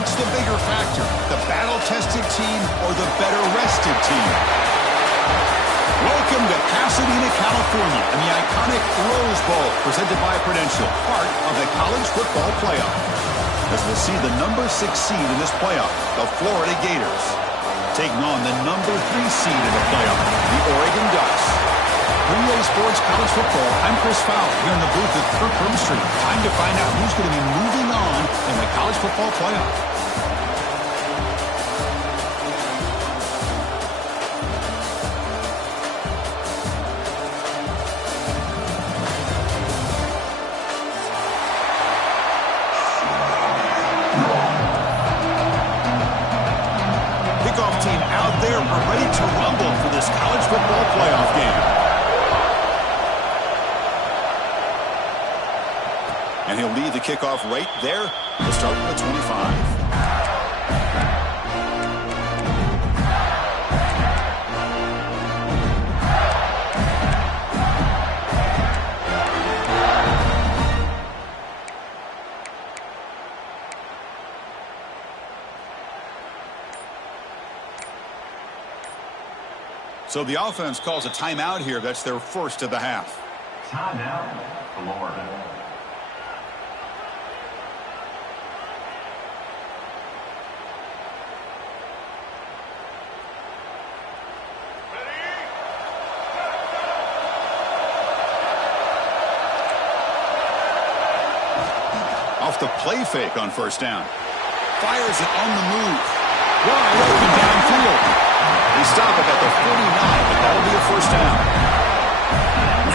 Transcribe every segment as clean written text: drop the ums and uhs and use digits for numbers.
What's the bigger factor, the battle-tested team or the better-rested team? Welcome to Pasadena, California, and the iconic Rose Bowl, presented by Prudential, part of the College Football Playoff. As we'll see the number 6 seed in this playoff, the Florida Gators, taking on the number 3 seed in the playoff, the Oregon Ducks. For EA Sports College Football, I'm Chris Fowler here in the booth at Kirk Street. Time to find out who's going to be moving on in the College Football Playoff. Team out there are ready to rumble for this college football playoff game. And he'll lead the kickoff right there. We'll start with the 25. So the offense calls a timeout here. That's their first of the half. Timeout, Florida. Off the play fake on first down. Fires it on the move. Wide open downfield. They stop it at the 49, but that'll be a first down.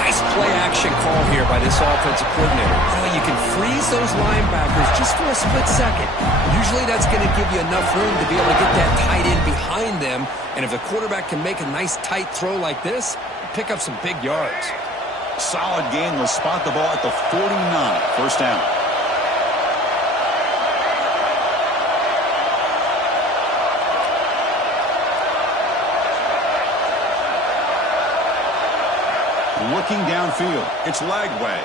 Nice play-action call here by this offensive coordinator. You can freeze those linebackers just for a split second. Usually that's going to give you enough room to be able to get that tight end behind them. And if the quarterback can make a nice tight throw like this, pick up some big yards. Solid gain. Will spot the ball at the 49. First down. Looking downfield, it's Lagway.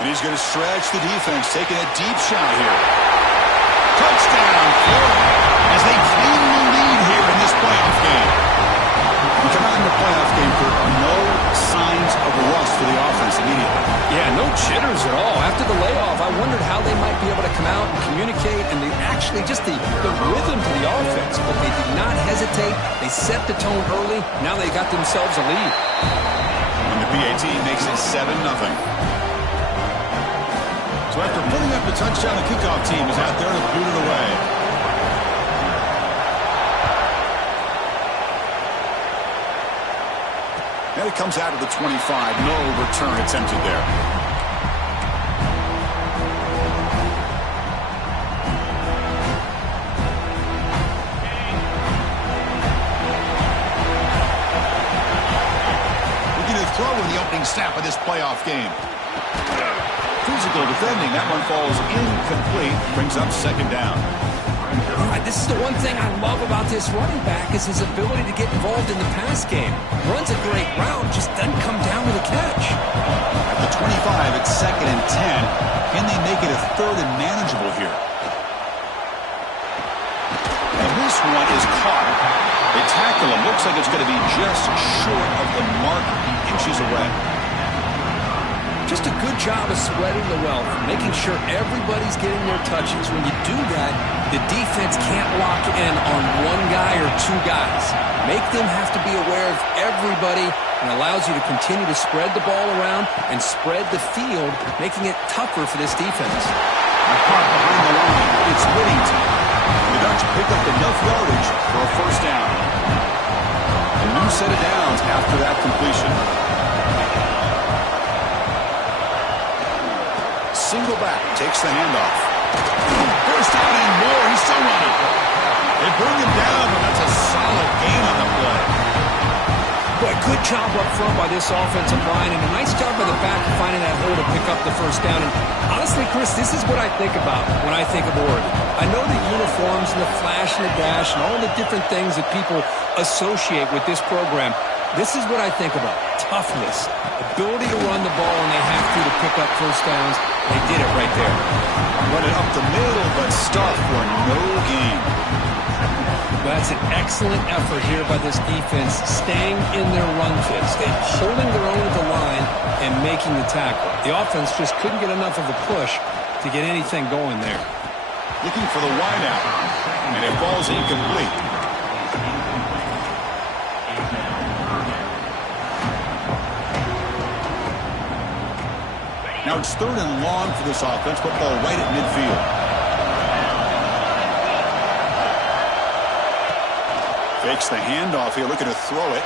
And he's going to stretch the defense, taking a deep shot here. Touchdown, Florida, as they claim the lead here in this playoff game. We come out in the playoff game for no signs of rust for the offense immediately. Yeah, no jitters at all. After the layoff, I wondered how they might be able to come out and communicate and actually just the rhythm to the offense. But they did not hesitate. They set the tone early. Now they got themselves a lead. PAT makes it 7-0. So after putting up the touchdown, the kickoff team is out there to boot it away. And it comes out of the 25. No return attempted there. Throw in the opening snap of this playoff game. Physical defending. That one falls incomplete. Brings up second down. This is the one thing I love about this running back is his ability to get involved in the pass game. Runs a great route, just doesn't come down with a catch. At the 25, it's 2nd and 10. Can they make it a 3rd and manageable here? And this one is caught. They tackle him. Looks like it's going to be just short of the mark, inches away. Just a good job of spreading the wealth, making sure everybody's getting their touches. When you do that, the defense can't lock in on one guy or two guys. Make them have to be aware of everybody and allows you to continue to spread the ball around and spread the field, making it tougher for this defense. Caught behind the line. It's Whittington. The Ducks pick up enough yardage for a first down. A new set of downs after that completion. Single back takes the handoff. First down and more. He's still running. They bring him down, but that's a solid gain on the play. Boy, good job up front by this offensive line, and a nice job by the back finding that hole to pick up the first down. And honestly, Chris, this is what I think about when I think of Oregon. I know the uniform uniforms and the flash and the dash and all the different things that people associate with this program, this is what I think about. Toughness, ability to run the ball when they have to pick up first downs. They did it right there. Run it up the middle, but stop for no gain. That's an excellent effort here by this defense, staying in their run fits, holding their own at the line and making the tackle. The offense just couldn't get enough of a push to get anything going there. Looking for the wideout, and it falls incomplete. Now it's 3rd and long for this offense. Football right at midfield. Fakes the handoff here, looking to throw it.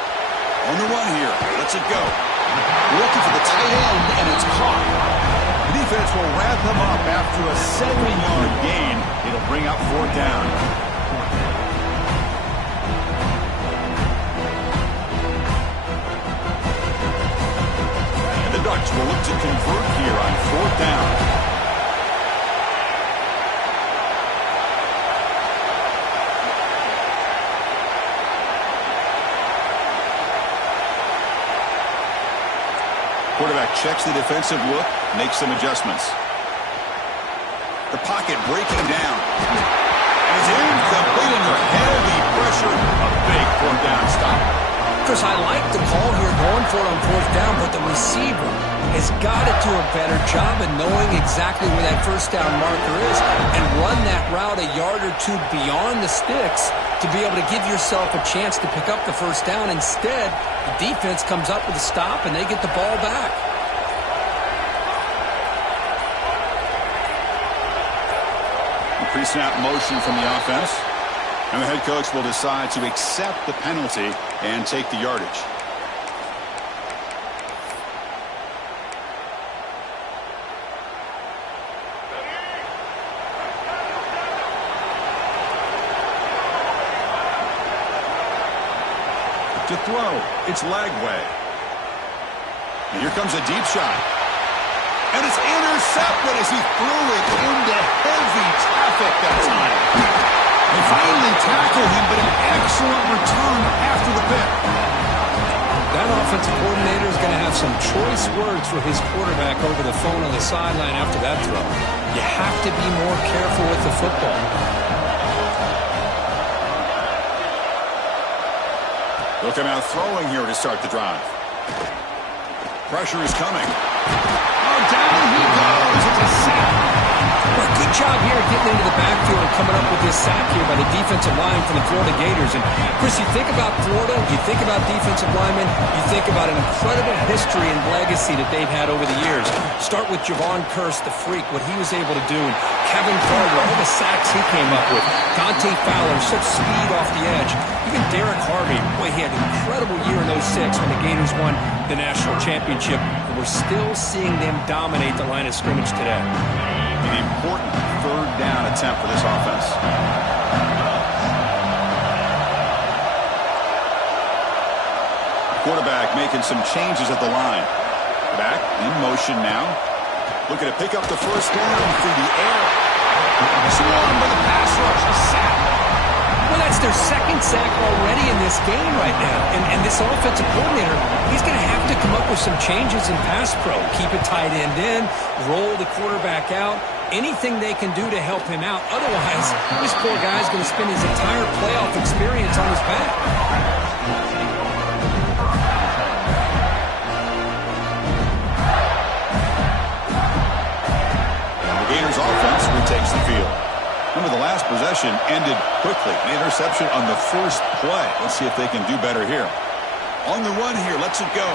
On the run here, lets it go. Looking for the tight end, and it's caught. The defense will wrap him up after a 7-yard gain. It'll bring up 4th down. And the Ducks will look to convert here on 4th down. Quarterback checks the defensive look, makes some adjustments. The pocket breaking down. And it's incomplete under heavy pressure. A big 4th down stop. Chris, I like the call here going for it on 4th down, but the receiver has got to do a better job of knowing exactly where that first down marker is and run that route a yard or two beyond the sticks to be able to give yourself a chance to pick up the first down. Instead, the defense comes up with a stop and they get the ball back. Pre-snap motion from the offense. And the head coach will decide to accept the penalty and take the yardage. To throw, it's Lagway. And here comes a deep shot. And it's intercepted as he threw it into heavy traffic that time. They finally tackle him, but an excellent return after the pick. That offensive coordinator is going to have some choice words for his quarterback over the phone on the sideline after that throw. You have to be more careful with the football. Looking out throwing here to start the drive. Pressure is coming. Oh, down he goes. It's a sack. Well, good job here getting into the backfield and coming up with this sack here by the defensive line for the Florida Gators. And, Chris, you think about Florida, you think about defensive linemen, you think about an incredible history and legacy that they've had over the years. Start with Javon Kearse, the freak, what he was able to do. And Kevin Carter, all the sacks he came up with. Dante Fowler, such speed off the edge. Even Derek Harvey, boy, he had an incredible year in 06 when the Gators won the national championship. And we're still seeing them dominate the line of scrimmage today. An important 3rd down attempt for this offense. Quarterback making some changes at the line. Back in motion now. Looking to pick up the first down through the air. Swarmed by the pass rush. A sack. Well, that's their 2nd sack already in this game right now. And this offensive coordinator, he's going to have to come up with some changes in pass pro. Keep a tight end in, roll the quarterback out, anything they can do to help him out. Otherwise, this poor guy's going to spend his entire playoff experience on his back. The Gators offense retakes the field. Remember, the last possession ended quickly. An interception on the first play. Let's see if they can do better here. On the run here, lets it go.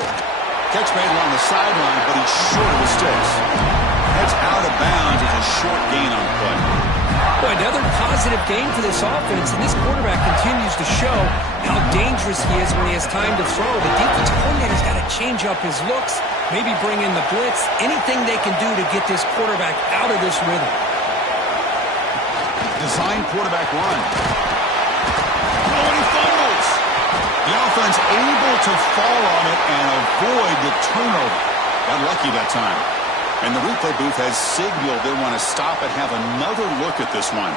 Catch made along the sideline, but he's short of the sticks. Heads out of bounds as a short gain on the play. Boy, another positive game for this offense, and this quarterback continues to show how dangerous he is when he has time to throw. The defensive coordinator's got to change up his looks, maybe bring in the blitz, anything they can do to get this quarterback out of this rhythm. Design quarterback run. Oh, and he fumbles. The offense able to fall on it and avoid the turnover. Got lucky that time. And the replay booth has signaled they want to stop and have another look at this one.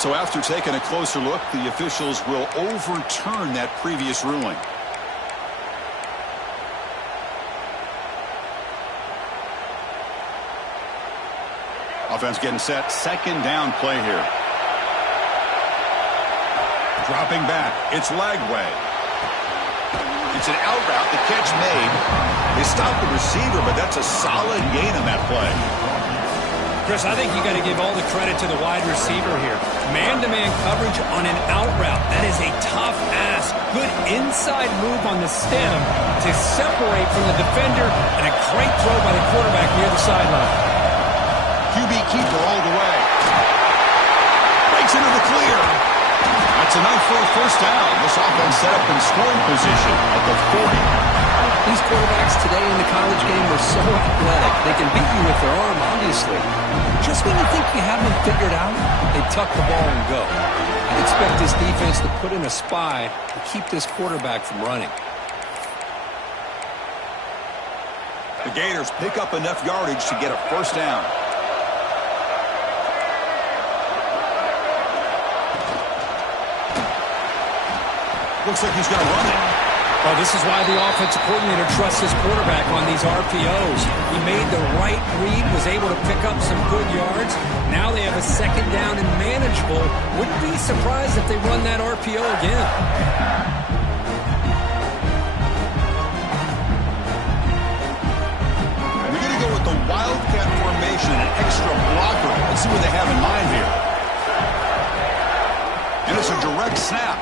So after taking a closer look, the officials will overturn that previous ruling. Offense getting set. Second down play here. Dropping back. It's Lagway. It's an out route. The catch made. They stopped the receiver, but that's a solid gain on that play. Chris, I think you got to give all the credit to the wide receiver here. Man-to-man coverage on an out route. That is a tough ask. Good inside move on the stem to separate from the defender, and a great throw by the quarterback near the sideline. QB keeper all the way. Breaks into the clear. That's enough for a first down. This offense set up in scoring position at the 40. These quarterbacks today in the college game are so athletic. They can beat you with their arm, obviously. Just when you think you have them figured out, they tuck the ball and go. I expect this defense to put in a spy to keep this quarterback from running. The Gators pick up enough yardage to get a first down. Looks like he's going to run it. Oh, this is why the offensive coordinator trusts his quarterback on these RPOs. He made the right read, was able to pick up some good yards. Now they have a second down and manageable. Wouldn't be surprised if they run that RPO again. We're going to go with the Wildcat formation, an extra blocker. Let's see what they have in mind here. And it's a direct snap.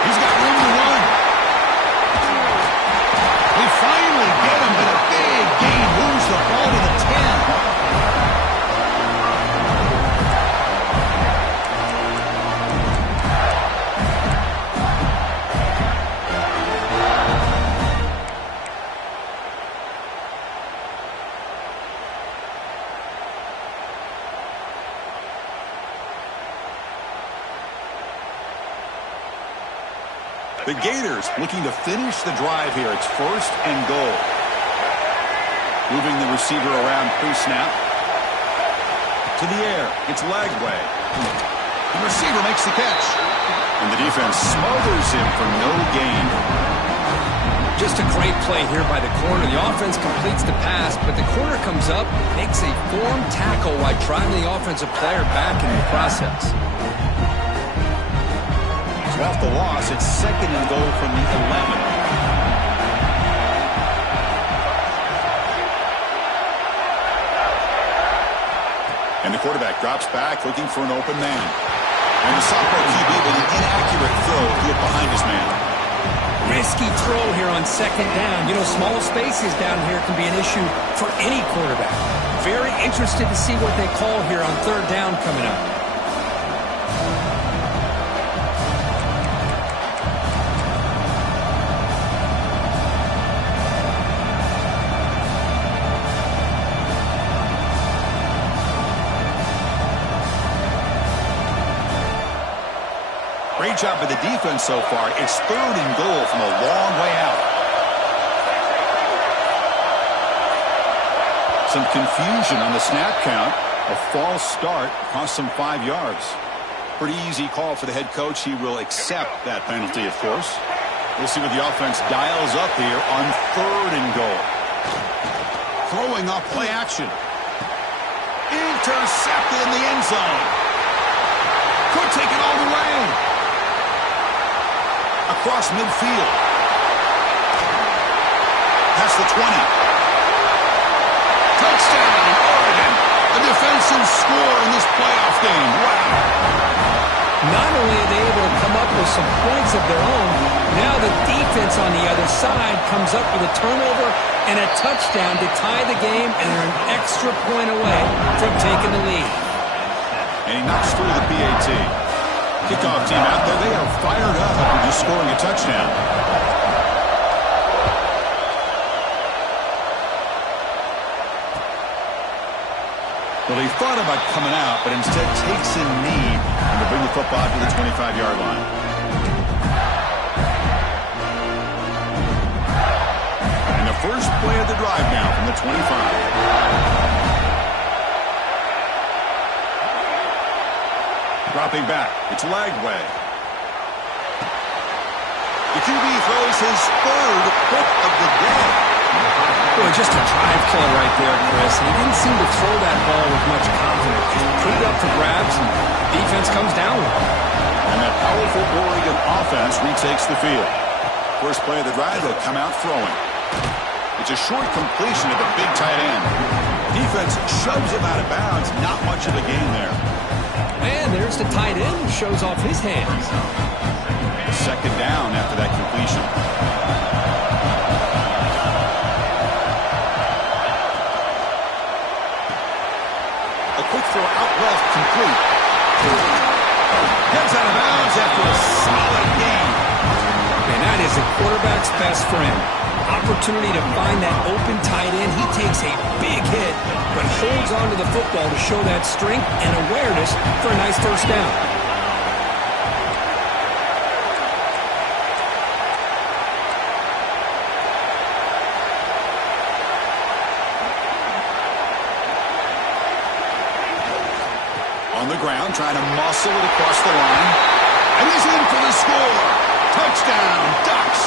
He's got room to run. They finally get him, but a big gain moves the ball to the 10. The Gators looking to finish the drive here. It's first and goal. Moving the receiver around pre-snap. To the air. It's Lagway. The receiver makes the catch. And the defense smothers him for no gain. Just a great play here by the corner. The offense completes the pass, but the corner comes up, makes a form tackle while driving the offensive player back in the process. Off the loss, it's second and goal from the 11. And the quarterback drops back, looking for an open man. And the sophomore QB with an inaccurate throw threw it behind his man. Risky throw here on second down. You know, small spaces down here can be an issue for any quarterback. Very interested to see what they call here on third down coming up. Great job by the defense so far. It's third and goal from a long way out. Some confusion on the snap count. A false start cost them 5 yards. Pretty easy call for the head coach. He will accept that penalty, of course. We'll see what the offense dials up here on third and goal. Throwing off play action. Intercepted in the end zone. Could take it all the way. Across midfield. Past the 20. Touchdown, Oregon. A defensive score in this playoff game. Wow. Not only are they able to come up with some points of their own, now the defense on the other side comes up with a turnover and a touchdown to tie the game, and they're an extra point away from taking the lead. And he knocks through the PAT. Kickoff team out there, they are fired up after just scoring a touchdown. Well, he thought about coming out, but instead takes a knee to bring the football to the 25-yard line. And the first play of the drive now from the 25. Dropping back. It's Lagway. The QB throws his third pick of the day. Boy, just a drive killer right there, Chris. And he didn't seem to throw that ball with much confidence. Just put it up for grabs, and the defense comes down with it. And that powerful Oregon offense retakes the field. First play of the drive, they'll come out throwing. It's a short completion to the big tight end. Defense shoves him out of bounds. Not much of a gain there. And there's the tight end who shows off his hands. Second down after that completion. A quick throw out left, complete. Gets out of bounds after a solid gain. And that is a quarterback's best friend. Opportunity to find that open tight end. He takes a big hit, but holds on to the football to show that strength and awareness for a nice first down. On the ground, trying to muscle it across the line. And he's in for the score. Touchdown, Ducks.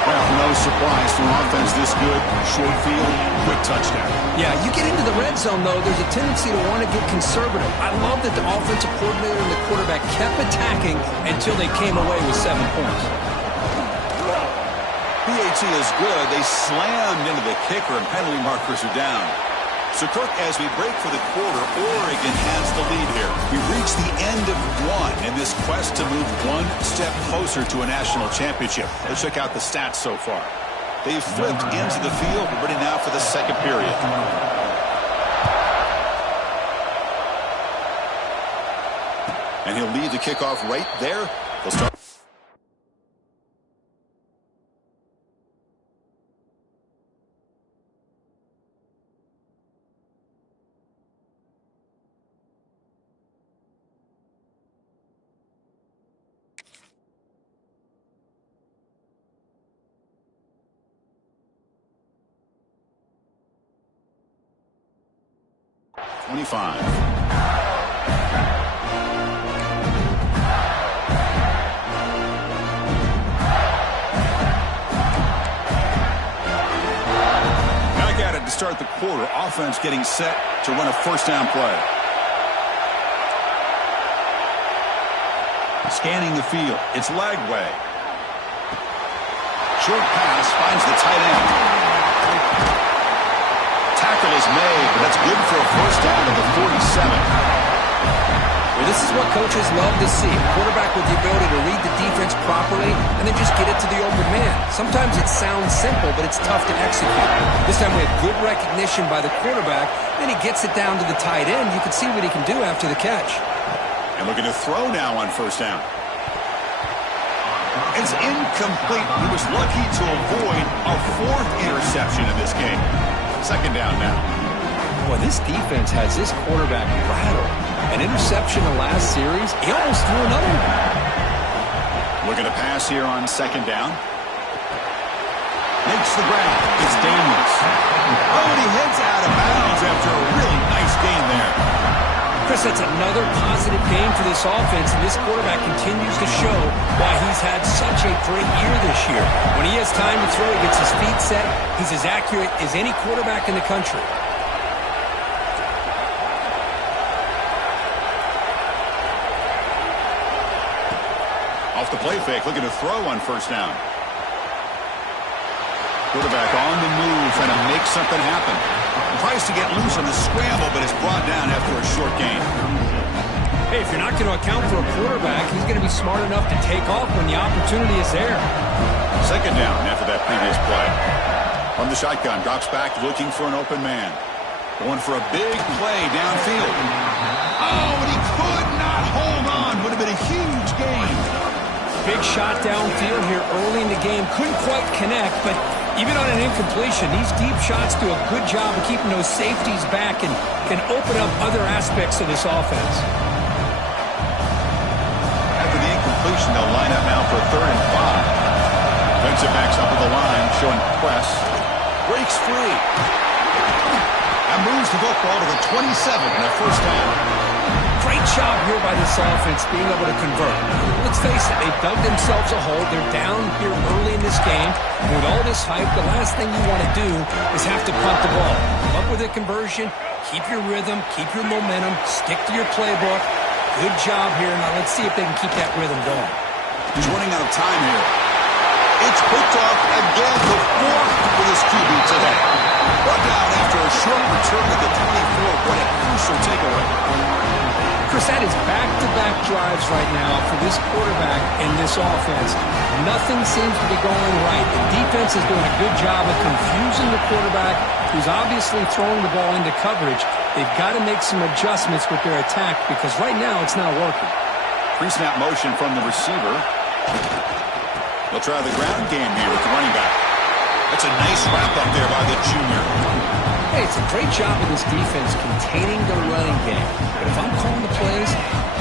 Well, no surprise for an offense this good. Short field, quick touchdown. Yeah, you get into the red zone, though, there's a tendency to want to get conservative. I love that the offensive coordinator and the quarterback kept attacking until they came away with 7 points. PAT is good. They slammed into the kicker, and penalty markers are down. So, Kirk, as we break for the quarter, Oregon has the lead here. We've reached the end of one in this quest to move one step closer to a national championship. Let's check out the stats so far. They've flipped into the field. We're ready now for the second period. And he'll lead the kickoff right there. They'll start. Back at it to start the quarter. Offense getting set to run a first down play. Scanning the field. It's Lagway. Short pass finds the tight end. Tackle is made, but that's good for a first down at the 47. Well, this is what coaches love to see. A quarterback with the ability to read the defense properly and then just get it to the open man. Sometimes it sounds simple, but it's tough to execute. This time we have good recognition by the quarterback, then he gets it down to the tight end. You can see what he can do after the catch. And looking to throw now on first down. It's incomplete. He was lucky to avoid a fourth interception in this game. Second down now. Boy, this defense has this quarterback rattled. An interception the last series, he almost threw another one. Looking to pass here on second down. Makes the grab. It's Daniels. Oh, and he heads out of bounds after a really nice gain there. Chris, that's another positive game for this offense, and this quarterback continues to show why he's had such a great year this year. When he has time to throw, he gets his feet set. He's as accurate as any quarterback in the country. Off the play fake, looking to throw on first down. Quarterback on the move, trying to make something happen. Tries to get loose on the scramble, but it's brought down after a short gain. Hey, if you're not going to account for a quarterback, he's going to be smart enough to take off when the opportunity is there. Second down after that previous play. From the shotgun, drops back looking for an open man. Going for a big play downfield. Oh, and he could not hold on. Would have been a huge gain. Big shot downfield here early in the game. Couldn't quite connect, but even on an incompletion, these deep shots do a good job of keeping those safeties back and can open up other aspects of this offense. After the incompletion, they'll line up now for a 3rd and 5. Defensive backs up at the line, showing press. Breaks free. And moves the football to the 27 and a first down. Great job here by this offense being able to convert. Let's face it, they've dug themselves a hole. They're down here early in this game. And with all this hype, the last thing you want to do is have to punt the ball. Come up with a conversion, keep your rhythm, keep your momentum, stick to your playbook. Good job here. Now let's see if they can keep that rhythm going. He's running out of time here. It's picked off again, the fourth for this QB today. Brought down after a short return to the 24. What a crucial takeaway. Chris, that is back-to-back drives right now for this quarterback and this offense. Nothing seems to be going right. The defense is doing a good job of confusing the quarterback, who's obviously throwing the ball into coverage. They've got to make some adjustments with their attack because right now it's not working. Pre-snap motion from the receiver. They'll try the ground game here with the running back. That's a nice wrap up there by the junior. Hey, it's a great job of this defense containing the running game. But if I'm calling the plays,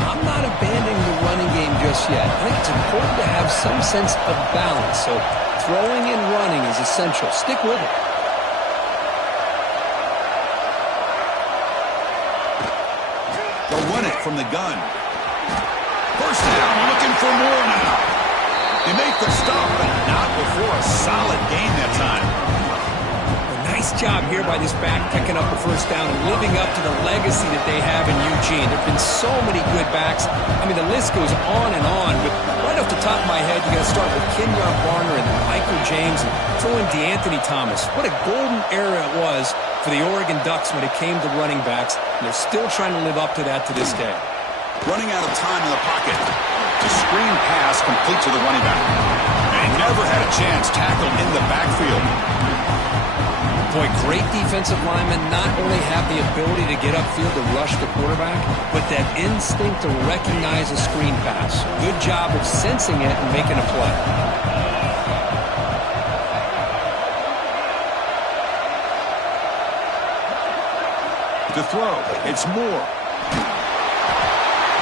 I'm not abandoning the running game just yet. I think it's important to have some sense of balance. So throwing and running is essential. Stick with it. They'll run it from the gun. First down, looking for more now. They make the stop, but not before a solid gain that time. Nice job here by this back picking up the first down and living up to the legacy that they have in Eugene. There have been so many good backs. I mean, the list goes on and on. But right off the top of my head, you got to start with Kenyon Barner and Michael James and throw in DeAnthony Thomas. What a golden era it was for the Oregon Ducks when it came to running backs. And they're still trying to live up to that to this day. Running out of time in the pocket. The screen pass complete to the running back. And he never had a chance tackled in the backfield. Boy, great defensive linemen not only have the ability to get upfield to rush the quarterback, but that instinct to recognize a screen pass. Good job of sensing it and making a play. To throw, it's Moore.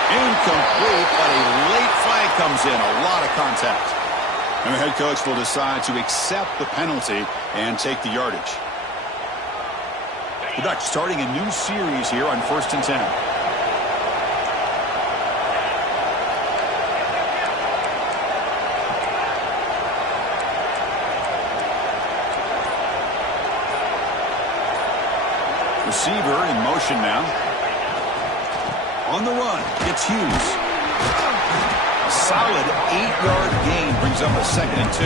Incomplete, but a late flag comes in. A lot of contact. And the head coach will decide to accept the penalty and take the yardage. The Ducks starting a new series here on 1st and 10. Receiver in motion now. On the run, it's Hughes. A solid 8-yard gain brings up a 2nd and 2.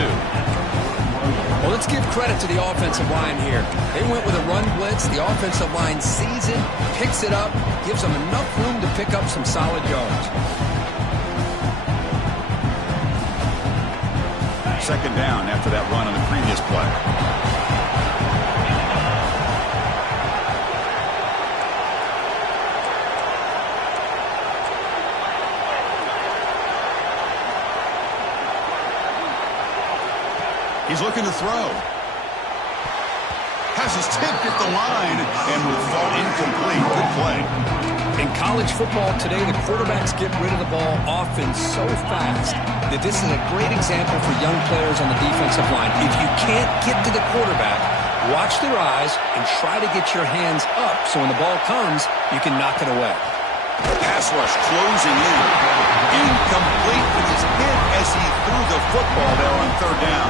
Well, let's give credit to the offensive line here. They went with a run blitz. The offensive line sees it, picks it up, gives them enough room to pick up some solid yards. 2nd down after that run on the previous play. He's looking to throw. Has his tip hit the line and will fall incomplete. Good play. In college football today, the quarterbacks get rid of the ball often so fast that this is a great example for young players on the defensive line. If you can't get to the quarterback, watch their eyes and try to get your hands up so when the ball comes, you can knock it away. Pass rush closing in. Incomplete, but he's hit as he threw the football there on 3rd down.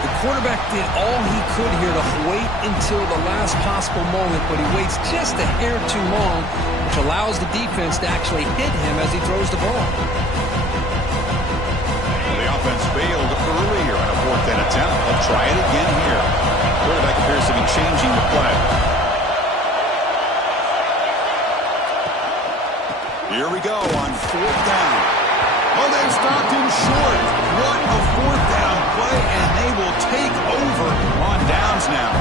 The quarterback did all he could here to wait until the last possible moment, but he waits just a hair too long, which allows the defense to actually hit him as he throws the ball. Well, the offense failed earlier on a 4th and attempt. They'll try it again here. The quarterback appears to be changing the play. Here we go on 4th down. Oh, they stopped him short. What a 4th down play, and they will take over on downs now.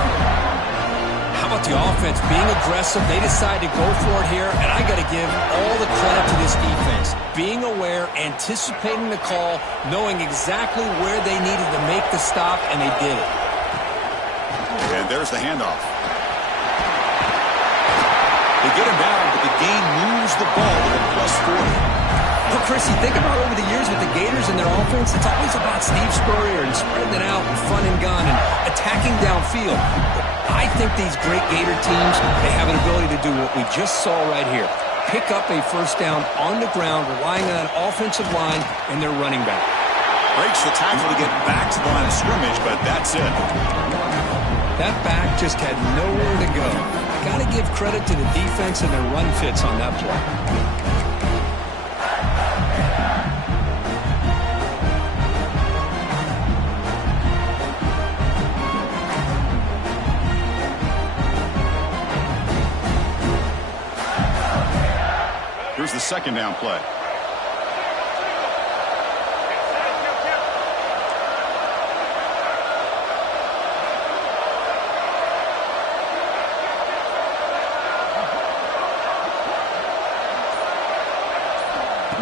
How about the offense being aggressive? They decide to go for it here, and I got to give all the credit to this defense. Being aware, anticipating the call, knowing exactly where they needed to make the stop, and they did it. And there's the handoff. They get him down, but the game moves the ball to a +40. Well, Chris, you think about over the years with the Gators and their offense, it's always about Steve Spurrier and spreading it out and fun and gun and attacking downfield. But I think these great Gator teams, they have an ability to do what we just saw right here. pick up a first down on the ground, relying on that offensive line and their running back. Breaks the tackle to get back to the line of scrimmage, but that's it. That back just had nowhere to go. Got to give credit to the defense and their run fits on that play. Here's the second down play.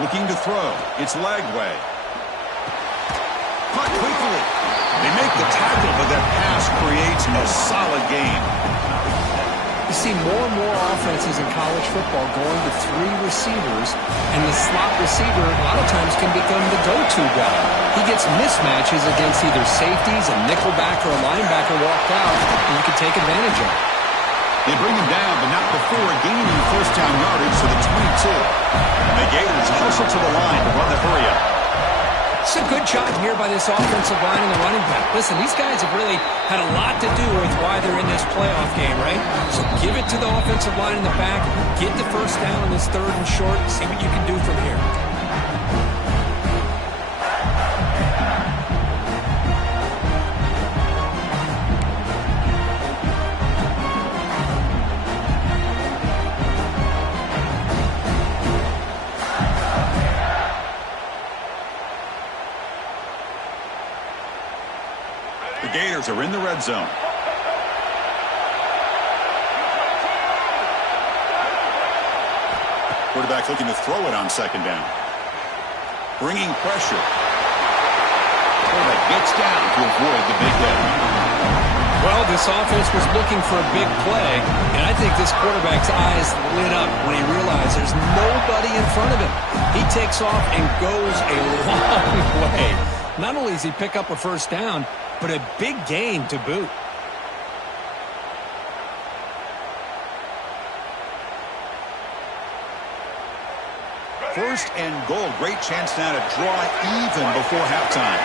Looking to throw. It's Lagway. Caught quickly. They make the tackle, but that pass creates a solid gain. You see more and more offenses in college football going to 3 receivers, and the slot receiver a lot of times can become the go-to guy. He gets mismatches against either safeties, a nickelback, or a linebacker walked out, and you can take advantage of it. They bring him down, but not before gaining first down yardage to the 22. And the Gators hustle to the line to run the hurry-up. It's a good job here by this offensive line and the running back. Listen, these guys have really had a lot to do with why they're in this playoff game, right? So give it to the offensive line in the back. Get the first down on this 3rd and short. See what you can do from here. The Gators are in the red zone. Quarterback looking to throw it on second down. Bringing pressure. Quarterback gets down to avoid the big hit. Well, this offense was looking for a big play, and I think this quarterback's eyes lit up when he realized there's nobody in front of him. He takes off and goes a long way. Not only does he pick up a first down, but a big gain to boot. First and goal. Great chance now to draw even before halftime.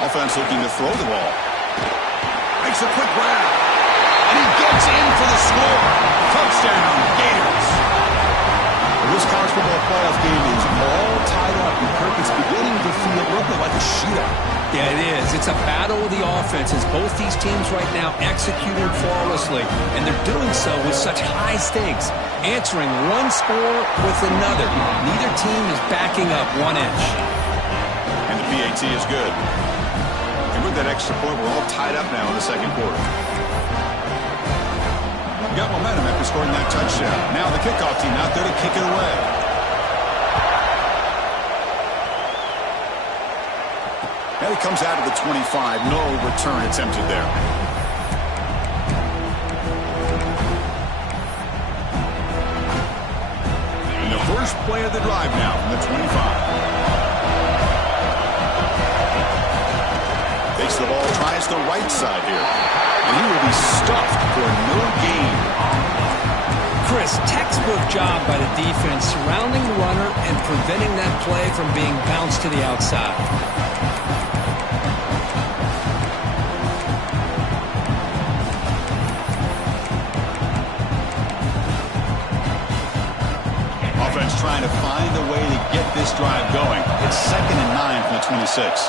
Offense looking to throw the ball. Makes a quick grab. And he gets in for the score. Touchdown, Gators. This college football playoff game is all tied up, and Kirk, it's beginning to feel a little bit like a shootout. Yeah, it is. It's a battle of the offenses. Both these teams right now executing flawlessly, and they're doing so with such high stakes, answering one score with another. Neither team is backing up 1 inch. And the PAT is good. And with that extra point, we're all tied up now in the second quarter. Got momentum after scoring that touchdown. Now the kickoff team out there to kick it away. And he comes out of the 25. No return attempted there. And the first play of the drive now from the 25. Takes the ball, tries the right side here. And he will be stuffed for no gain. Chris, textbook job by the defense surrounding the runner and preventing that play from being bounced to the outside. Offense trying to find a way to get this drive going. It's 2nd and 9 from the 26.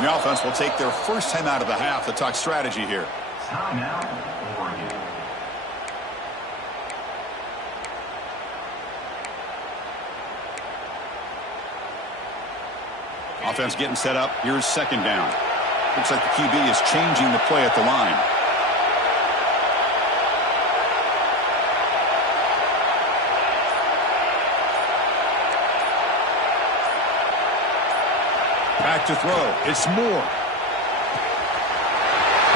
The offense will take their first time out of the half to talk strategy here. Time out, Oregon. Offense getting set up. Here's second down. Looks like the QB is changing the play at the line. Back to throw. It's Moore.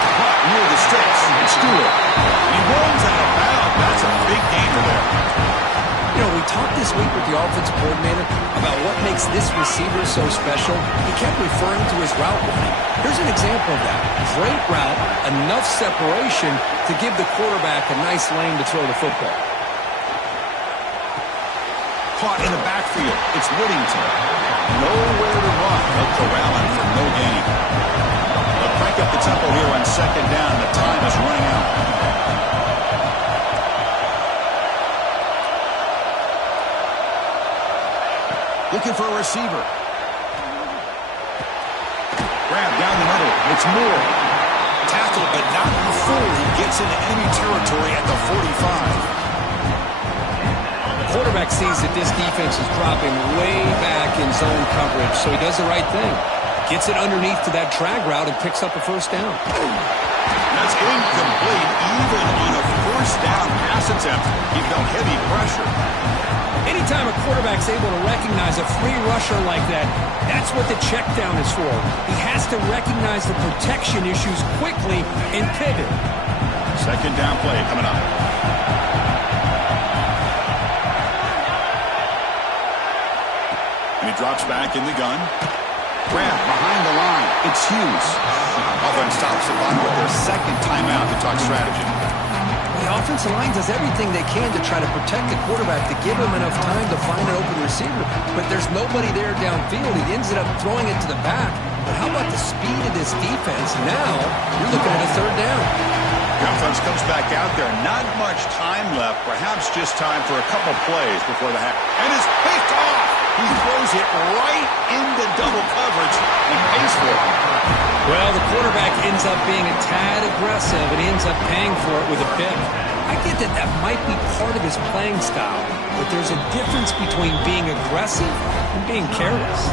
Caught near the sticks. It's Stewart. He rolls out of bounds. That's a big gainer there. You know, we we talked this week with the offensive coordinator about what makes this receiver so special, he kept referring to his route running. Here's an example of that. Great route, enough separation to give the quarterback a nice lane to throw the football. Caught in the backfield. It's Whittington. Nowhere to run. They'll corral him for no gain. They'll crank up the tempo here on second down. The time is running out. Looking for a receiver. Grab down the middle. It's Moore. Tackled, but not before he gets into enemy territory at the 45. Quarterback sees that this defense is dropping way back in zone coverage, so he does the right thing. Gets it underneath to that drag route and picks up a first down. That's incomplete, even on a first down pass attempt. He felt heavy pressure. Anytime a quarterback's able to recognize a free rusher like that, that's what the check down is for. He has to recognize the protection issues quickly and pivot. Second down play coming up. And he drops back in the gun. Grab behind the line. It's Hughes. Offense stops the clock with their second timeout to talk strategy. The offensive line does everything they can to try to protect the quarterback to give him enough time to find an open receiver. But there's nobody there downfield. He ends up throwing it to the back. But how about the speed of this defense? Now you're looking at a third down. The offense comes back out there. Not much time left. Perhaps just time for a couple plays before the half. And it's picked off. He throws it right into double coverage and pays for it. Well, the quarterback ends up being a tad aggressive and he ends up paying for it with a pick. I get that that might be part of his playing style, but there's a difference between being aggressive and being careless.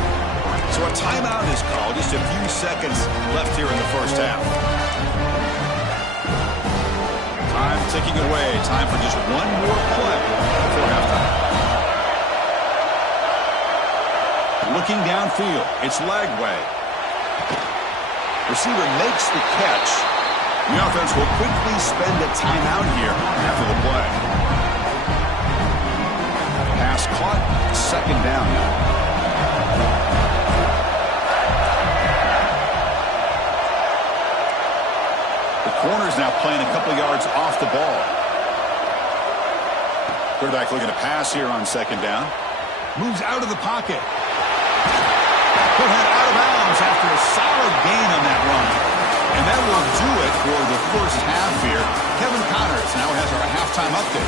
So a timeout is called. Just a few seconds left here in the first half. Time ticking away. Time for just one more play before halftime. Looking downfield, it's Lagway. Receiver makes the catch. The offense will quickly spend a timeout here after the play. Pass caught, second down now. The corner's now playing a couple yards off the ball. Quarterback looking to pass here on second down. Moves out of the pocket. Put him out of bounds after a solid gain on that run. And that will do it for the first half here. Kevin Connors now has our halftime update.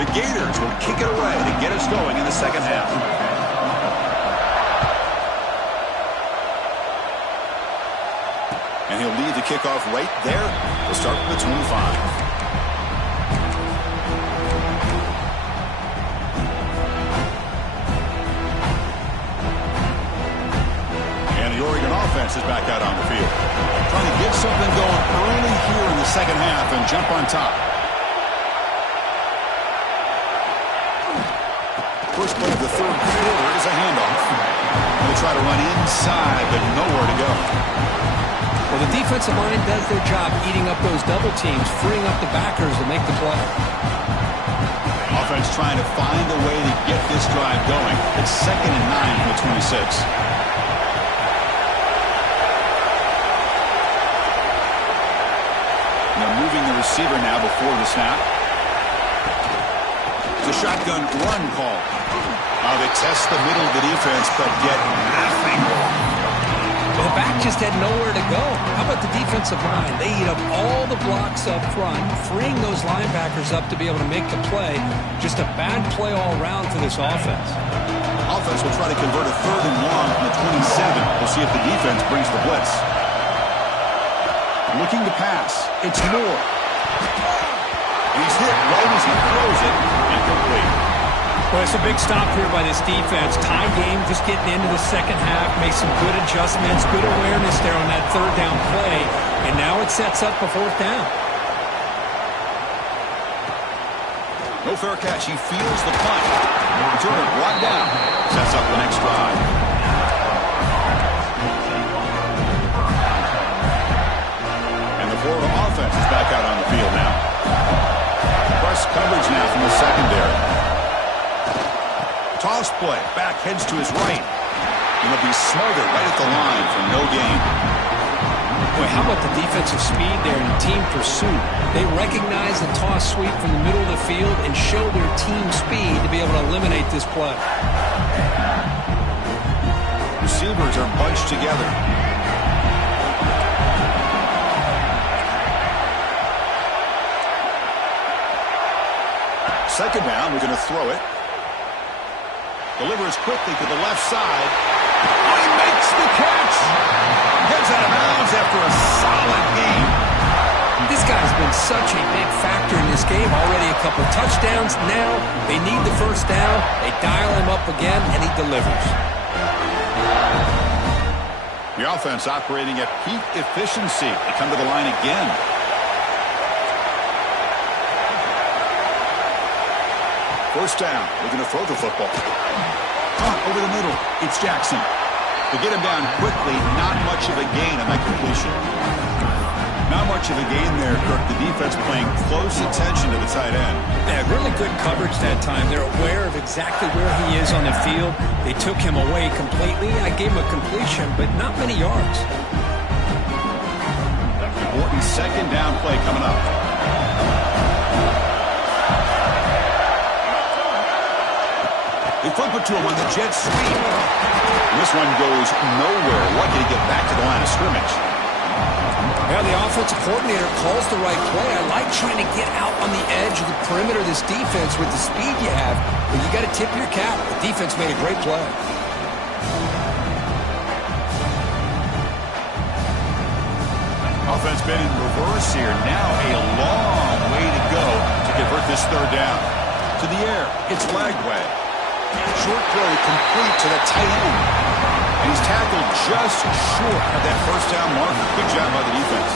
The Gators will kick it away to get us going in the second half. And he'll lead the kickoff right there. We'll start with the 25. And the Oregon offense is back out on the field. Trying to get something going early here in the second half and jump on top. First play of the third quarter is a handoff. And they try to run inside, but nowhere to go. Well, the defensive line does their job eating up those double teams, freeing up the backers to make the play. Offense trying to find a way to get this drive going. It's 2nd and 9 from the 26. Now moving the receiver now before the snap. It's a shotgun run call. They test the middle of the defense, but get nothing. Well, the back just had nowhere to go. How about the defensive line? They eat up all the blocks up front, freeing those linebackers up to be able to make the play. Just a bad play all around for this offense. Offense will try to convert a 3rd and long from the 27. We'll see if the defense brings the blitz. Looking to pass. It's Moore. He's hit right as he throws it. Incomplete. Well, it's a big stop here by this defense. Tie game, just getting into the second half, made some good adjustments, good awareness there on that 3rd down play, and now it sets up a 4th down. No fair catch. He feels the punt. Returner brought down. Sets up the next drive. Coverage now from the secondary. Toss play. Back heads to his right. And he'll be smothered right at the line for no gain. Boy, how about the defensive speed there in team pursuit? They recognize the toss sweep from the middle of the field and show their team speed to be able to eliminate this play. Receivers are bunched together. Second down, we're going to throw it. Delivers quickly to the left side. Oh, he makes the catch! Gets out of bounds after a solid game. This guy's been such a big factor in this game. Already a couple touchdowns. Now they need the first down. They dial him up again, and he delivers. The offense operating at peak efficiency. They come to the line again. First down. We're going to throw the football. Over the middle. It's Jackson. To get him down quickly, not much of a gain on that completion. Not much of a gain there, Kirk. The defense paying close attention to the tight end. Yeah, really good coverage that time. They're aware of exactly where he is on the field. They took him away completely. I gave him a completion, but not many yards. Important second down play coming up. They flip it to him on the jet sweep. This one goes nowhere. Lucky to get back to the line of scrimmage. Well, the offensive coordinator calls the right play. I like trying to get out on the edge of the perimeter of this defense with the speed you have, but you got to tip your cap. The defense made a great play. Offense been in reverse here. Now a long way to go to convert this third down. To the air. It's Lagway. Short throw complete to the tight end. And he's tackled just short of that first down marker. Good job by the defense.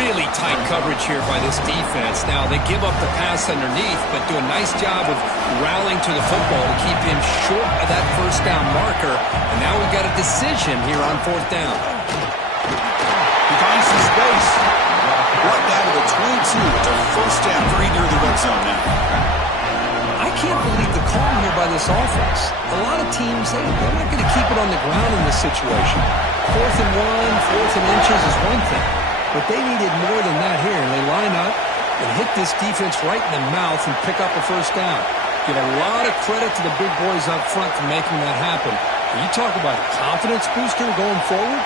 Really tight coverage here by this defense. Now, they give up the pass underneath, but do a nice job of rallying to the football to keep him short of that first down marker. And now we've got a decision here on fourth down. He finds some space. Right down to the 22. It's a first down very near the red zone now. I can't believe the call here by this offense. A lot of teams, they're not going to keep it on the ground in this situation. 4th and 1, 4th and inches is one thing. But they needed more than that here. And they line up and hit this defense right in the mouth and pick up a first down. Give a lot of credit to the big boys up front for making that happen. Can you talk about a confidence booster going forward?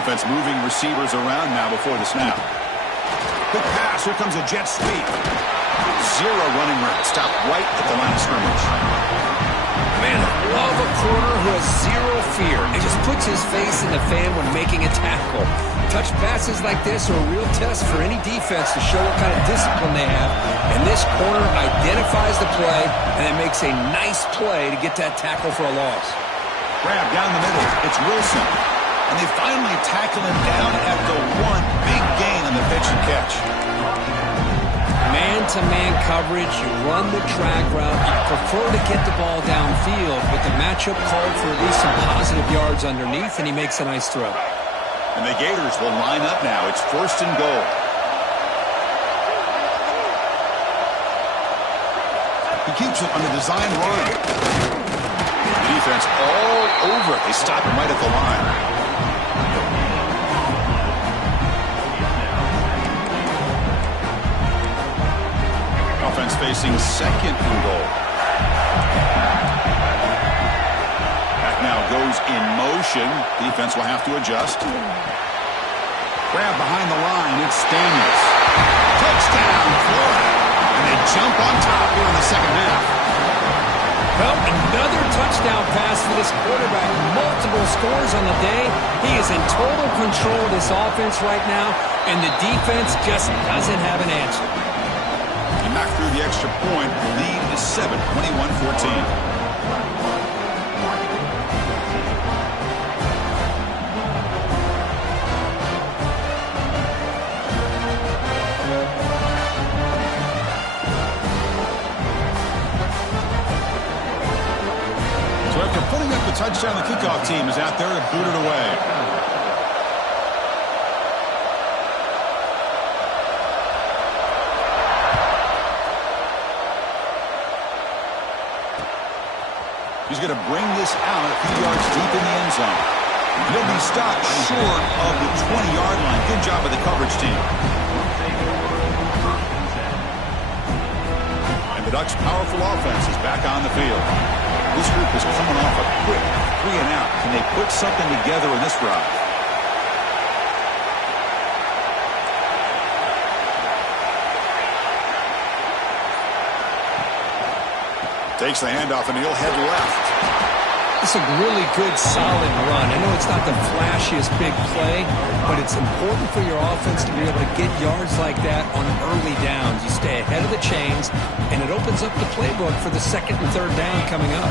Offense moving receivers around now before the snap. Quick pass. Here comes a jet sweep. Zero running room. Stop right at the line of scrimmage. Man, I love a corner who has zero fear. It just puts his face in the fan when making a tackle. Touch passes like this are a real test for any defense to show what kind of discipline they have. And this corner identifies the play, and it makes a nice play to get that tackle for a loss. Grab down the middle. It's Wilson. And they finally tackle him down at the one. Big gain on the pitch and catch. Man-to-man coverage, you run the drag route, you prefer to get the ball downfield, but the matchup called for at least some positive yards underneath, and he makes a nice throw. And the Gators will line up now. It's 1st and goal. He keeps it on the design run. The defense all over it. They stop him right at the line. Offense facing 2nd and goal. That now goes in motion. Defense will have to adjust. Grab behind the line. It's Daniels. Touchdown, Florida. And they jump on top here in the second half. Well, another touchdown pass for this quarterback. Multiple scores on the day. He is in total control of this offense right now, and the defense just doesn't have an answer. Back through the extra point. Lead is 7, 21-14. team is out there to boot it away. He's going to bring this out a few yards deep in the end zone. He'll be stopped short of the 20-yard line. Good job of the coverage team. And the Ducks' powerful offense is back on the field. This group is coming off a quick 3-and-out. Can they put something together in this drive? Takes the handoff, and he'll head left. It's a really good, solid run. I know it's not the flashiest big play, but it's important for your offense to be able to get yards like that on early downs. You stay ahead of the chains, and it opens up the playbook for the second and third down coming up.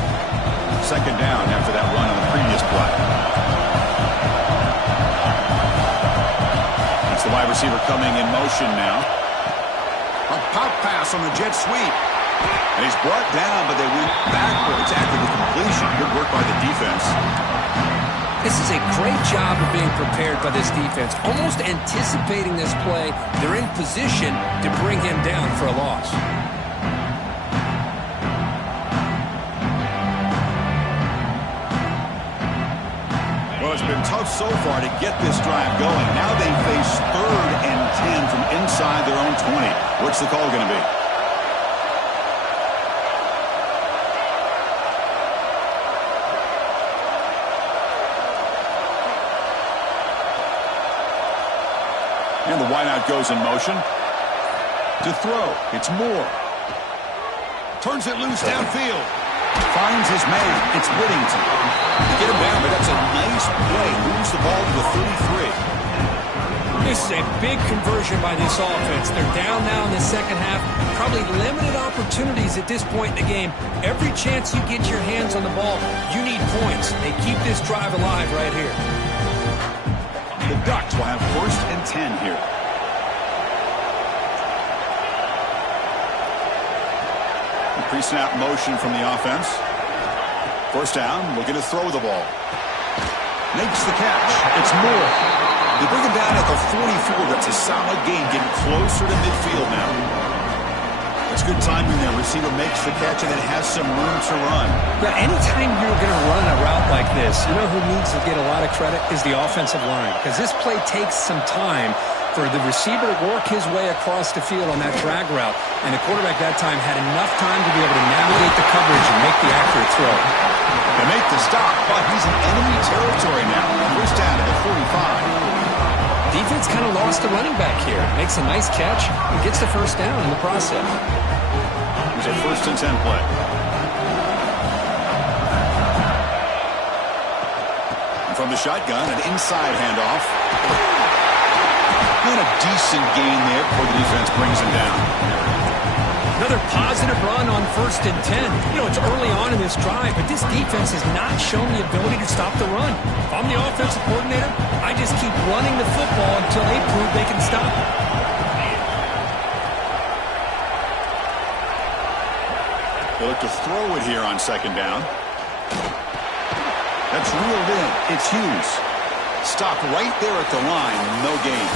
Second down after that run on the previous play. It's the wide receiver coming in motion now. A pop pass on the jet sweep. And he's brought down, but they went backwards after the completion. Good work by the defense. This is a great job of being prepared by this defense. Almost anticipating this play, they're in position to bring him down for a loss. Well, it's been tough so far to get this drive going. Now they face 3rd and 10 from inside their own 20. What's the call going to be? And the wideout goes in motion. To throw, it's Moore. Turns it loose downfield. Finds his man. It's Whittington. They get him down, but that's a nice play. Moves the ball to the 33. This is a big conversion by this offense. They're down now in the second half. Probably limited opportunities at this point in the game. Every chance you get your hands on the ball, you need points. They keep this drive alive right here. The Ducks will have 1st and 10 here. Pre-snap motion from the offense. 1st down, looking to throw the ball. Makes the catch. It's Moore. They bring him down at the 44. That's a solid gain, getting closer to midfield now. It's good timing there. Receiver makes the catch and it has some room to run. Yeah, anytime you're going to run a route like this, you know who needs to get a lot of credit is the offensive line. Because this play takes some time for the receiver to work his way across the field on that drag route. And the quarterback that time had enough time to be able to navigate the coverage and make the accurate throw. They make the stop, but he's in enemy territory now. 1st down at the 45. Defense kind of lost the running back here. Makes a nice catch and gets the 1st down in the process. Here's a 1st and 10 play. And from the shotgun, an inside handoff. And a decent gain there before the defense brings him down. Another positive run on 1st and 10. You know, it's early on in this drive, but this defense has not shown the ability to stop the run. If I'm the offensive coordinator, I just keep running the football until they prove they can stop it. They look to throw it here on 2nd down. That's reeled in. It's Hughes. Stopped right there at the line. No gain.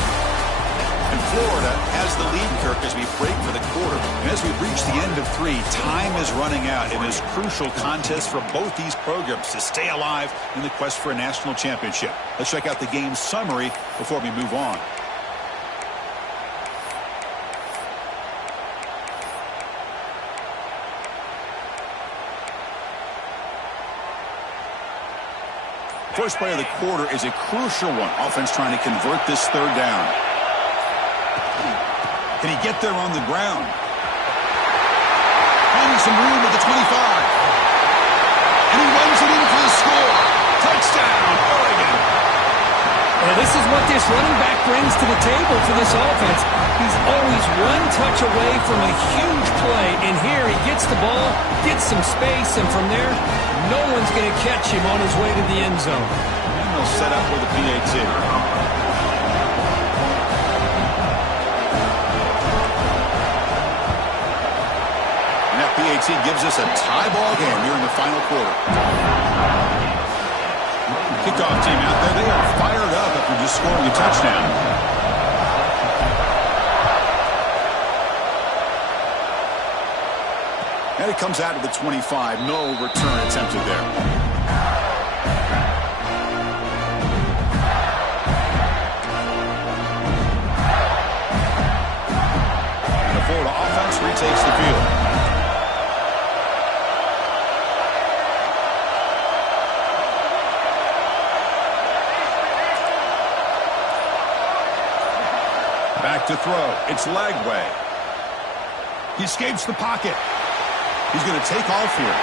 And Florida has the lead, Kirk, as we break for the quarter. And as we reach the end of 3, time is running out in this crucial contest for both these programs to stay alive in the quest for a national championship. Let's check out the game summary before we move on. First play of the quarter is a crucial one. Offense trying to convert this 3rd down. Can he get there on the ground? Finding some room at the 25. And he runs it in for the score. Touchdown, Oregon. Well, this is what this running back brings to the table for this offense. He's always one touch away from a huge play. And here he gets the ball, gets some space, and from there, no one's going to catch him on his way to the end zone. And they'll set up with a PAT. PAT gives us a tie ball game here in the final quarter. Kickoff team out there, they are fired up after just scoring a touchdown. And it comes out to the 25. No return attempted there. And the Florida offense retakes the field. Back to throw. It's Lagway. He escapes the pocket. He's going to take off here.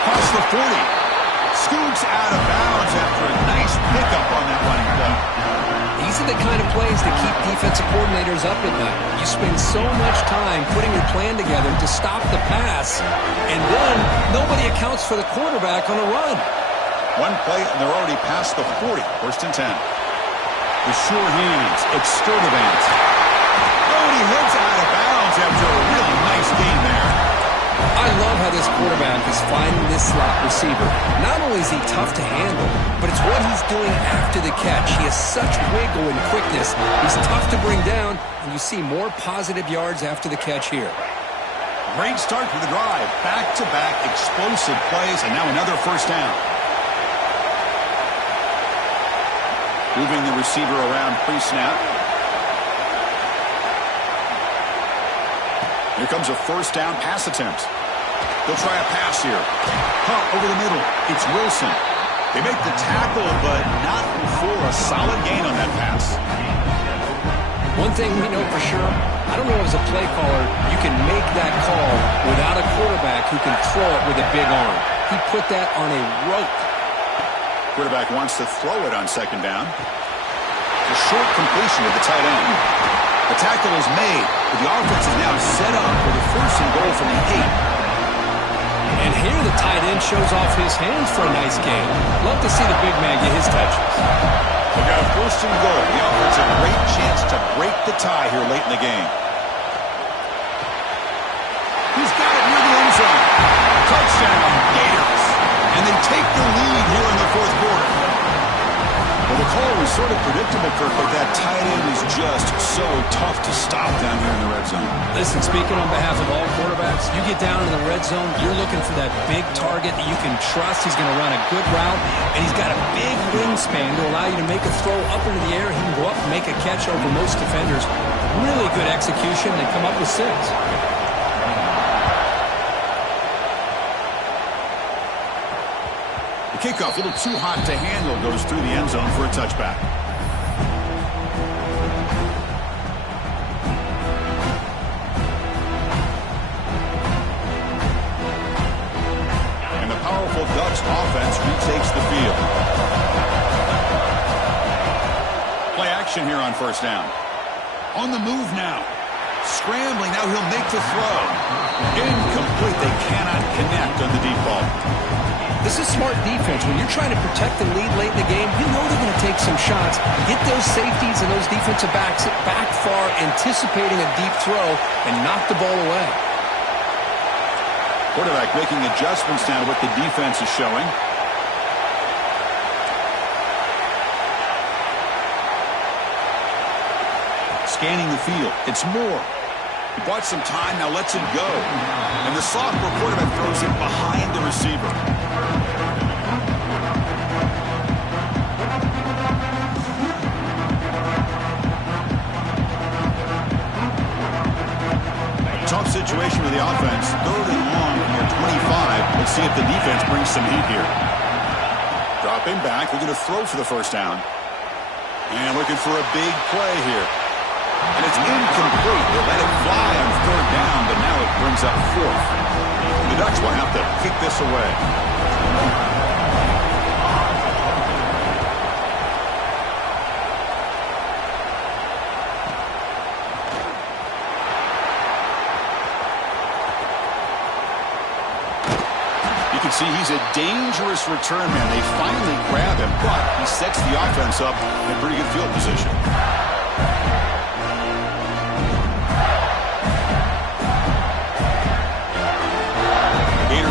Across the 40. Scoots out of bounds after a nice pickup on that running play. These are the kind of plays that keep defensive coordinators up at night. You spend so much time putting your plan together to stop the pass, and then nobody accounts for the quarterback on a run. One play, and they're already past the 40. First and 10. The sure hands. It's Sturdivant. Oh, and he heads out of bounds after a really nice gain there. I love how this quarterback is finding this slot receiver. Not only is he tough to handle, but it's what he's doing after the catch. He has such wiggle and quickness. He's tough to bring down, and you see more positive yards after the catch here. Great start to the drive. Back-to-back explosive plays, and now another first down. Moving the receiver around pre-snap. Here comes a first down pass attempt. They'll try a pass here. Pump over the middle. It's Wilson. They make the tackle, but not before a solid gain on that pass. One thing we know for sure, I don't know as a play caller, you can make that call without a quarterback who can throw it with a big arm. He put that on a rope. Quarterback wants to throw it on second down. A short completion to the tight end. The tackle is made, but the offense is now set up for the first and goal from the 8. And here the tight end shows off his hands for a nice gain. Love to see the big man get his touches. We got a first and goal. The offense a great chance to break the tie here late in the game. He's got it near the end zone. Touchdown, Gators. And they take the lead here in the fourth quarter. Well, the call was sort of predictable, Kirk, but that tight end is just so tough to stop down here in the red zone. Listen, speaking on behalf of all quarterbacks, you get down in the red zone, you're looking for that big target that you can trust. He's going to run a good route, and he's got a big wingspan to allow you to make a throw up into the air. He can go up and make a catch over most defenders. Really good execution. They come up with 6. The kickoff, a little too hot to handle, goes through the end zone for a touchback. And the powerful Ducks offense retakes the field. Play action here on first down. On the move now. Scrambling, now he'll make the throw. Incomplete, they cannot connect on the deep ball. This is smart defense. When you're trying to protect the lead late in the game, you know they're going to take some shots, get those safeties and those defensive backs back far, anticipating a deep throw, and knock the ball away. Quarterback making adjustments now to what the defense is showing. Scanning the field. It's Moore. He bought some time, now lets it go. And the sophomore quarterback throws it behind the receiver. Tough situation for the offense. 3rd and long from their 25. Let's see if the defense brings some heat here. Dropping back, looking to throw for the first down. And looking for a big play here. And it's incomplete. They let it fly on 3rd down, but now it brings up 4th. The Ducks will have to kick this away. You can see he's a dangerous return man. They finally grab him, but he sets the offense up in pretty good field position.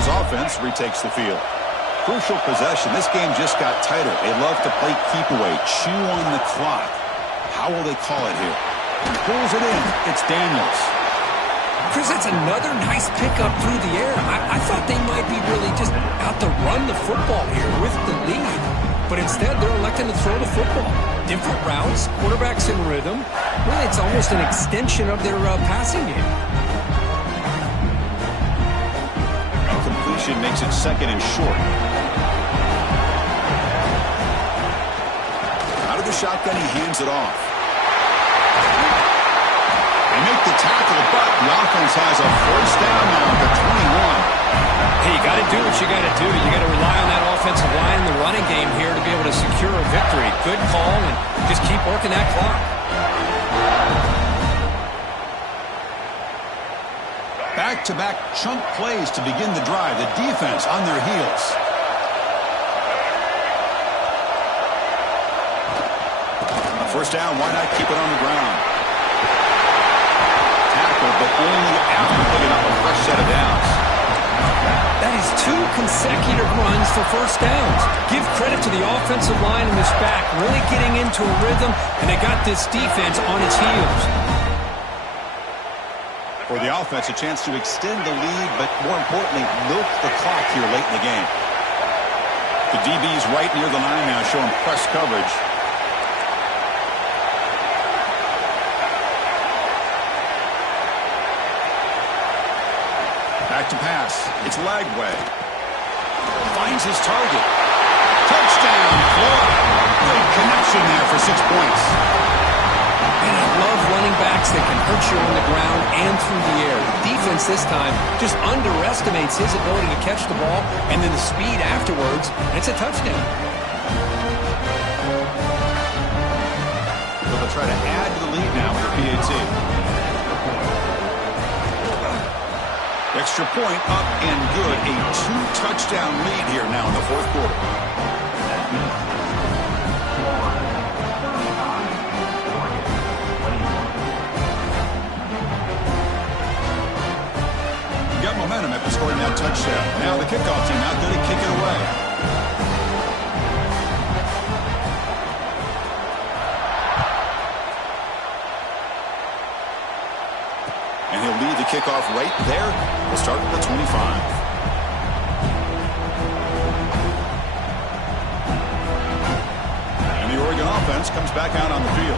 Offense retakes the field. Crucial possession. This game just got tighter. They love to play keep away, chew on the clock. How will they call it here? Pulls it in. It's Daniels. Chris, that's another nice pickup through the air. I thought they might be really just out to run the football here with the lead. But instead, they're electing to throw the football. Different routes, quarterbacks in rhythm. Really, it's almost an extension of their passing game. Completion makes it second and short. Out of the shotgun, he hands it off. They make the tackle, but the offense has a first down now at the 21. Hey, you got to do what you got to do. You got to rely on that offensive line in the running game here to be able to secure a victory. Good call, and just keep working that clock. Back-to-back chunk plays to begin the drive. The defense on their heels. First down, why not keep it on the ground? Tackle, but only after picking up a fresh set of downs. That is 2 consecutive runs for first downs. Give credit to the offensive line in this back, really getting into a rhythm, and they got this defense on its heels. For the offense, a chance to extend the lead, but more importantly, milk the clock here late in the game. The DB's right near the line now, showing press coverage. Back to pass. It's Lagway. Finds his target. Touchdown, Florida. Great connection there for 6 points. And I love running backs that can hurt you on the ground and through the air. The defense this time just underestimates his ability to catch the ball, and then the speed afterwards, and it's a touchdown. So they'll try to add to the lead now with the PAT. Extra point up and good. A 2-touchdown lead here now in the fourth quarter. Got momentum after scoring that touchdown. Now the kickoff team out there to kick it away. And he'll lead the kickoff right there. We'll start at the 25. And the Oregon offense comes back out on the field.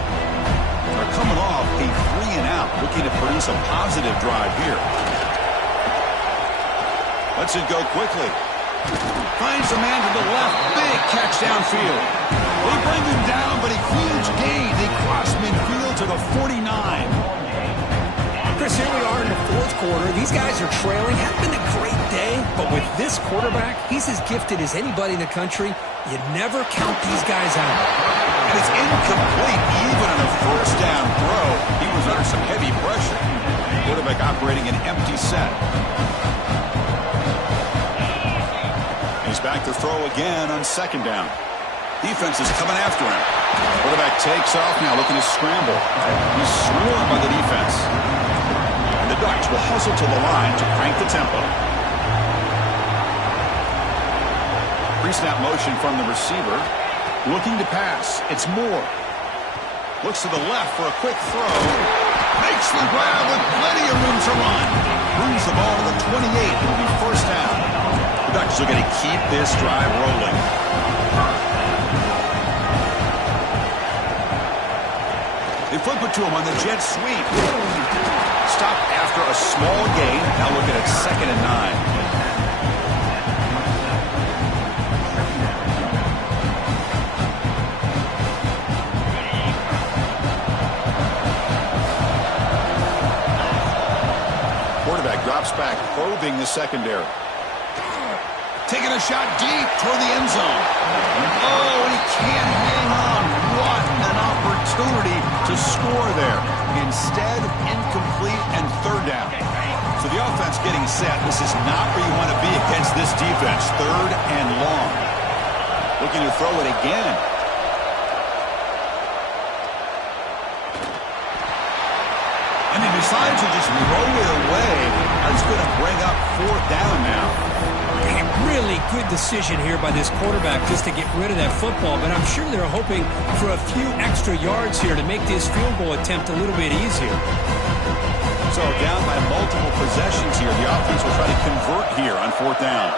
They're coming off a 3-and-out, looking to produce a positive drive here. Lets it go quickly. Finds a man to the left. Big catch downfield. They bring him down, but a huge gain. They cross midfield to the 49. Chris, here we are in the fourth quarter. These guys are trailing. Hasn't been a great day, but with this quarterback, he's as gifted as anybody in the country. You never count these guys out. And it's incomplete even on a first down throw. He was under some heavy pressure. Quarterback operating an empty set. He's back to throw again on second down. Defense is coming after him. Quarterback takes off now, looking to scramble. He's swarmed by the defense. And the Ducks will hustle to the line to crank the tempo. Pre-snap motion from the receiver. Looking to pass. It's Moore. Looks to the left for a quick throw. Makes the grab with plenty of room to run. Moves the ball to the 28. It'll be first down. The Ducks are going to keep this drive rolling. They flip it to him on the jet sweep. Stopped after a small gain. Now looking at 2nd and 9. Quarterback drops back, probing the secondary. Taking a shot deep toward the end zone. Oh, and he can't hang on. What an opportunity to score there. Instead, incomplete and third down. So the offense getting set. This is not where you want to be against this defense. Third and long. Looking to throw it again. And he decides to just throw it away. That's going to bring up fourth down now. A really good decision here by this quarterback just to get rid of that football, but I'm sure they're hoping for a few extra yards here to make this field goal attempt a little bit easier. So down by multiple possessions here. The offense will try to convert here on 4th down.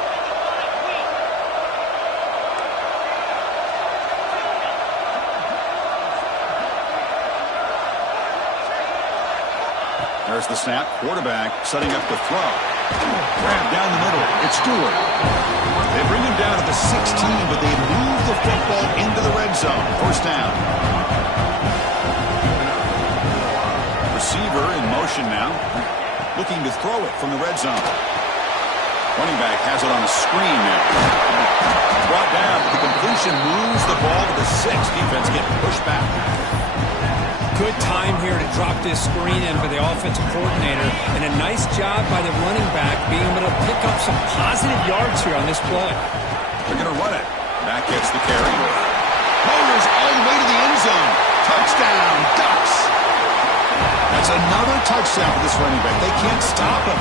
There's the snap. Quarterback setting up the throw. Grab down the middle. It's Stewart. They bring him down to the 16, but they move the football into the red zone. 1st down. Receiver in motion now. Looking to throw it from the red zone. Running back has it on a screen now. Brought down. The completion moves the ball to the 6. Defense getting pushed back. Good time here to drop this screen in for the offensive coordinator, and a nice job by the running back being able to pick up some positive yards here on this play. They're going to run it. Back gets the carry. Motors all the way to the end zone. Touchdown, Ducks. That's another touchdown for this running back. They can't stop him.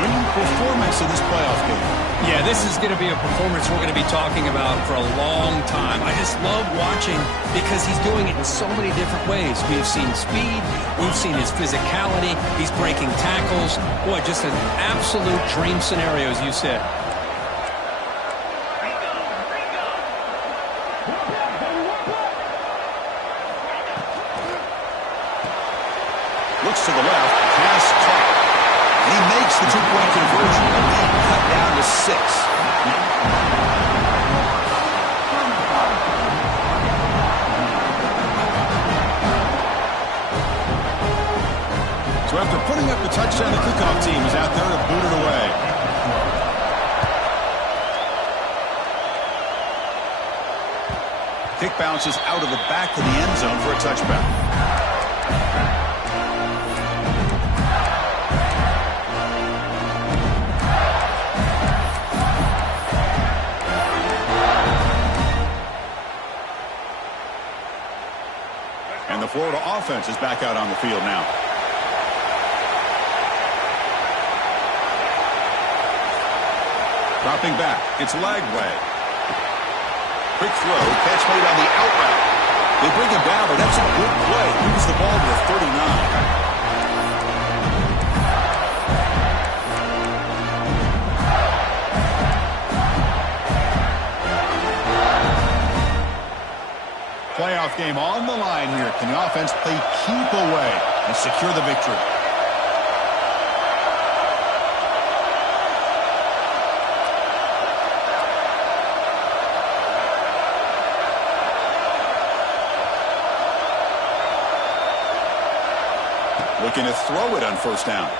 Dream performance in this playoff game. Yeah, this is going to be a performance we're going to be talking about for a long time. I just love watching because he's doing it in so many different ways. We've seen speed. We've seen his physicality. He's breaking tackles. Boy, just an absolute dream scenario, as you said. Looks to the left. Pass caught. He makes the 2-point conversion. The lead cut down to 6. So after putting up the touchdown, the kickoff team is out there to boot it away. Kick bounces out of the back of the end zone for a touchback. And the Florida offense is back out on the field now. Dropping back. It's Lagway. Quick throw. Catch made on the out route. They bring him down, but that's a good play. Moves the ball to the 39. Playoff game on the line here. Can the offense play keep away and secure the victory? Looking to throw it on 1st down.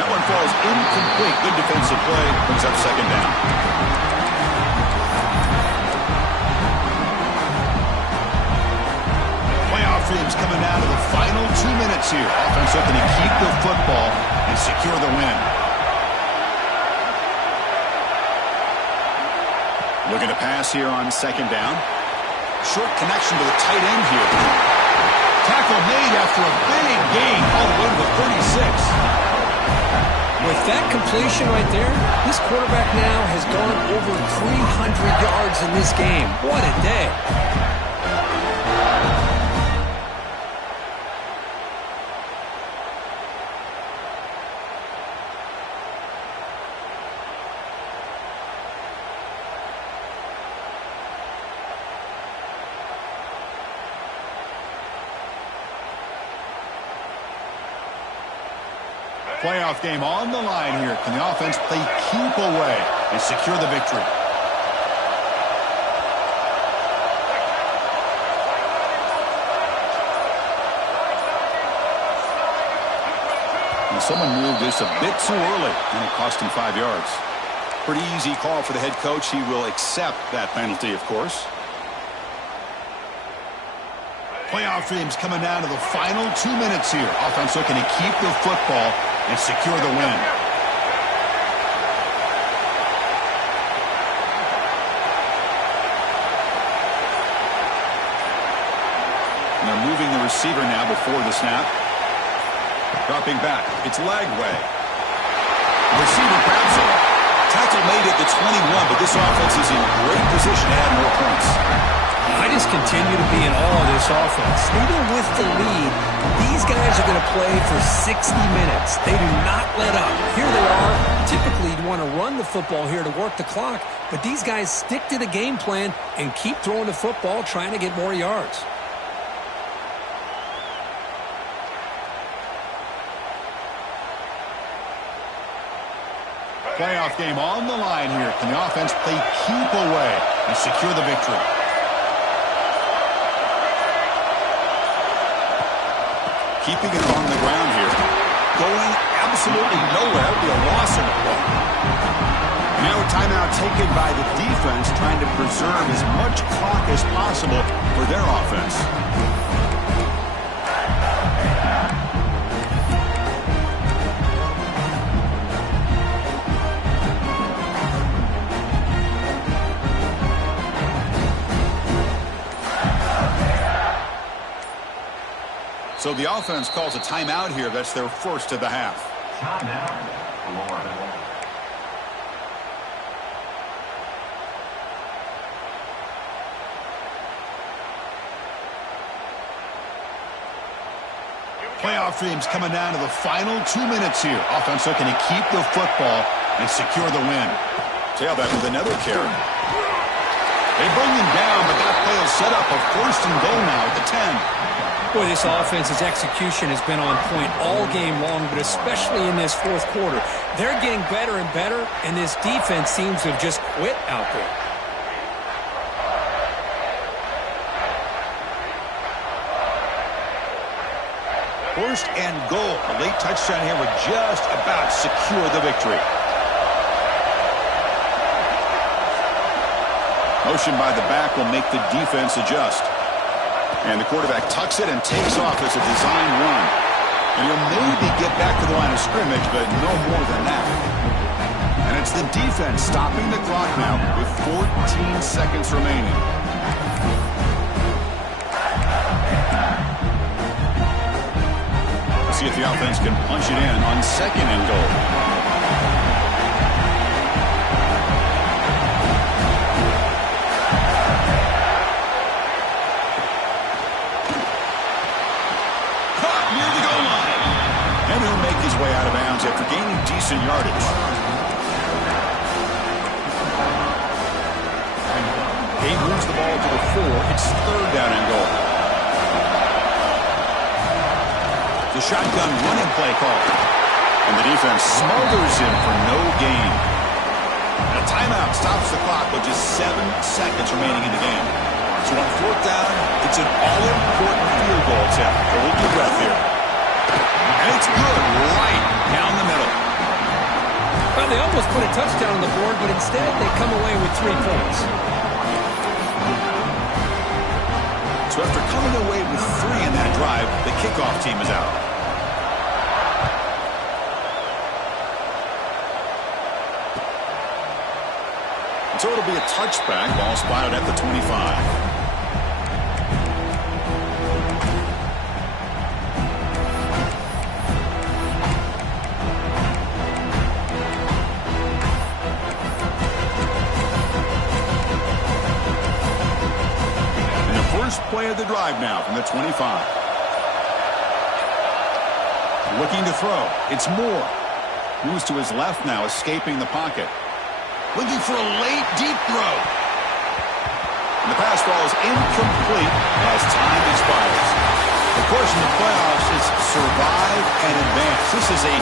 That one falls incomplete. Good defensive play. Brings up 2nd down. Dreams coming down to the final 2 minutes here. Offense looking to keep the football and secure the win. Looking to pass here on 2nd down. Short connection to the tight end here. Tackle made after a big gain all the way to the 36. With that completion right there, this quarterback now has gone over 300 yards in this game. What a day. Playoff game on the line here. Can the offense play keep away and secure the victory? And someone moved this a bit too early, and it cost him 5 yards. Pretty easy call for the head coach. He will accept that penalty, of course. Playoff dreams coming down to the final 2 minutes here. Offense looking to keep the football and secure the win. And they're moving the receiver now before the snap. Dropping back. It's Lagway. Receiver grabs it. Tackle made at the 21, but this offense is in great position to add more points. I just continue to be in awe of this offense. Even with the lead, these guys are going to play for 60 minutes. They do not let up. Here they are. Typically, you'd want to run the football here to work the clock, but these guys stick to the game plan and keep throwing the football, trying to get more yards. Playoff game on the line here. Can the offense play keep away and secure the victory? Keeping it on the ground here. Going absolutely nowhere. It'll be a loss in the play. Now a timeout taken by the defense, trying to preserve as much clock as possible for their offense. So the offense calls a timeout here. That's their first of the half. Timeout, Florida. Playoff dreams coming down to the final 2 minutes here. Offense looking to keep the football and secure the win. Tailback with another carry. They bring him down, but that play will set up a first and goal now at the 10. Boy, this offense's execution has been on point all game long, but especially in this fourth quarter. They're getting better and better, and this defense seems to have just quit out there. First and goal. A late touchdown here would just about secure the victory. Motion by the back will make the defense adjust. And the quarterback tucks it and takes off as a design run. And he'll maybe get back to the line of scrimmage, but no more than that. And it's the defense stopping the clock now with 14 seconds remaining. Let's see if the offense can punch it in on second and goal. Way out of bounds after gaining decent yardage. He moves the ball to the 4. It's third down and goal. The shotgun running play call. And the defense smothers him for no gain. And a timeout stops the clock with just 7 seconds remaining in the game. So on fourth down, it's an all-important field goal attempt. A little deep breath here. And it's good, right down the middle. Well, they almost put a touchdown on the board, but instead they come away with 3 points. So after coming away with 3 in that drive, the kickoff team is out. So it'll be a touchback, ball spotted at the 25. First play of the drive now from the 25. Looking to throw. It's Moore. Moves to his left now, escaping the pocket. Looking for a late, deep throw. And the pass ball is incomplete as time expires. Of course, in the playoffs, it's survive and advance. This is a